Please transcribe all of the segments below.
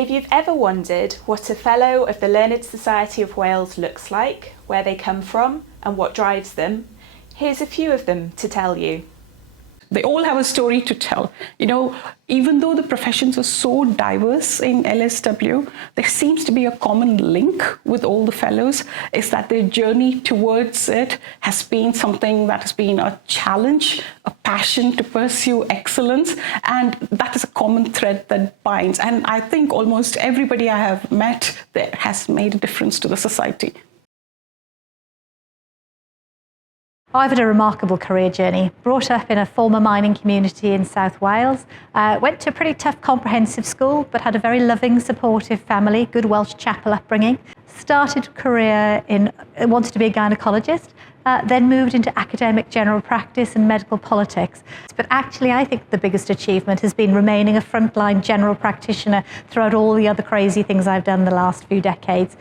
If you've ever wondered what a Fellow of the Learned Society of Wales looks like, where they come from and what drives them, here's a few of them to tell you. They all have a story to tell. You know, even though the professions are so diverse in LSW, there seems to be a common link with all the fellows, is that their journey towards it has been something that has been a challenge, a passion to pursue excellence, and that is a common thread that binds. And I think almost everybody I have met there has made a difference to the society. I've had a remarkable career journey. Brought up in a former mining community in South Wales, went to a pretty tough comprehensive school, but had a very loving, supportive family, good Welsh chapel upbringing. Started a career wanted to be a gynaecologist, then moved into academic general practice and medical politics. But actually, I think the biggest achievement has been remaining a frontline general practitioner throughout all the other crazy things I've done the last few decades.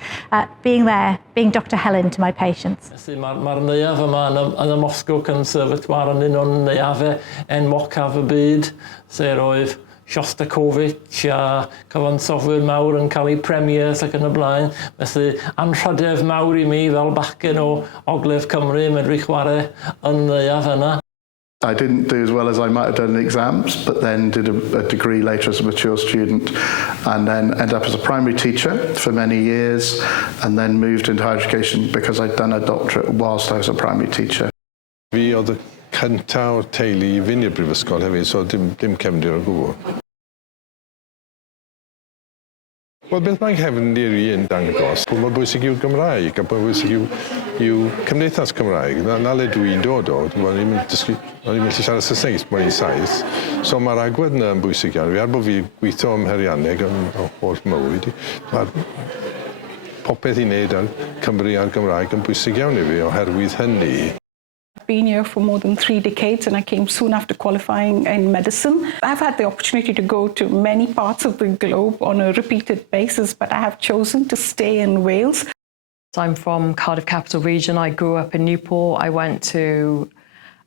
Being there, being Dr. Helen to my patients. Mae'r neuaf yma yn y Moscow Conservatoire yn un o'n neuafau enwocaf y byd, sef oedd Shostakovich a cyfansodwyr mawr yn cael eu premiers ac yn y blaen. Felly anrhydedd mawr I mi fel bachgen o Ogledd Cymru medru chwarae yn neuaf yna. I didn't do as well as I might have done in exams, but then did a degree later as a mature student and then ended up as a primary teacher for many years and then moved into higher education because I'd done a doctorate whilst I was a primary teacher. Fi oedd y cynta o'r teulu I fynd i'r brifysgol hefyd, so dim cefndir o gwbl. Wel, beth mae'n nghefndir I yn dangos, mae'n bwysig i'w Gymraeg a mae'n bwysig i'w Cymdeithas Cymraeg. Na le dwi'n dod o, o'n i'n gallu siarad Saesneg mae'n I saith, so mae'r agwedd yna yn bwysig iawn. Fi ar bod fi gweithio am herianneg yn holl mywyd, mae popeth I wneud ar Cymru a'r Gymraeg yn bwysig iawn I fi oherwydd hynny. I've been here for more than 3 decades and I came soon after qualifying in medicine. I've had the opportunity to go to many parts of the globe on a repeated basis, but I have chosen to stay in Wales. I'm from Cardiff Capital Region. I grew up in Newport. I went to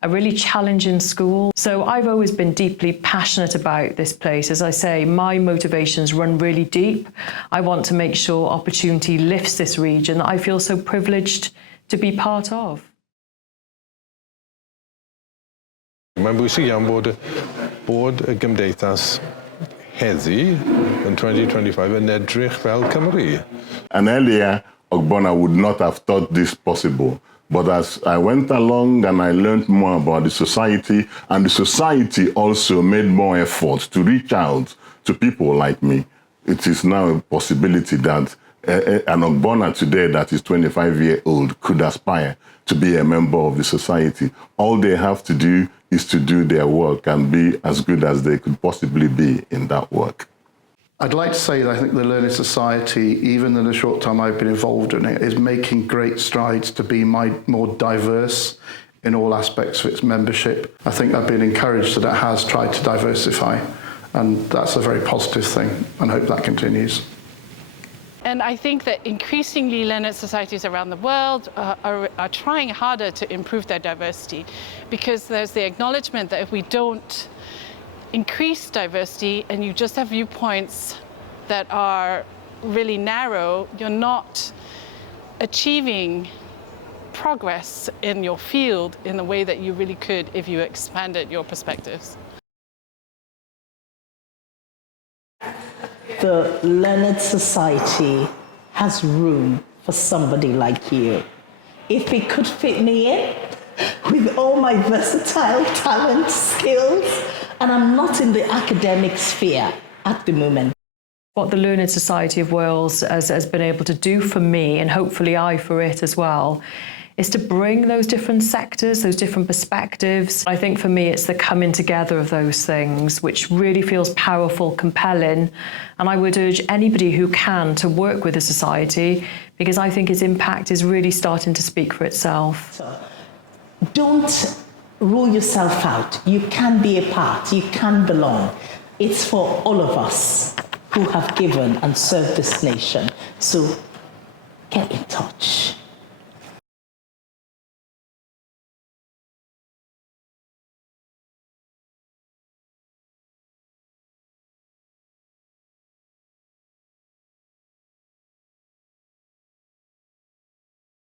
a really challenging school. So I've always been deeply passionate about this place. As I say, my motivations run really deep. I want to make sure opportunity lifts this region that I feel so privileged to be part of. Mae'n bwysig iawn bod y Gymdeithas heddi yn 2025 yn edrych fel Cymru. And earlier, Ogbonna would not have thought this possible. But as I went along and I learned more about the society, and the society also made more effort to reach out to people like me, it is now a possibility that an Ogbonna today that is 25-year-old could aspire to be a member of the society. All they have to do is to do their work and be as good as they could possibly be in that work. I'd like to say that I think the Learned Society, even in the short time I've been involved in it, is making great strides to be more diverse in all aspects of its membership. I think I've been encouraged that it has tried to diversify, and that's a very positive thing, and I hope that continues. And I think that increasingly learned societies around the world are trying harder to improve their diversity, because there's the acknowledgement that if we don't increase diversity and you just have viewpoints that are really narrow, you're not achieving progress in your field in the way that you really could if you expanded your perspectives. The Learned Society has room for somebody like you. If it could fit me in with all my versatile talents, skills, and I'm not in the academic sphere at the moment. What the Learned Society of Wales has been able to do for me, and hopefully I for it as well, is to bring those different sectors, those different perspectives. I think for me it's the coming together of those things which really feels powerful, compelling, and I would urge anybody who can to work with the society, because I think its impact is really starting to speak for itself. So, don't rule yourself out. You can be a part, you can belong. It's for all of us who have given and served this nation. So get in touch.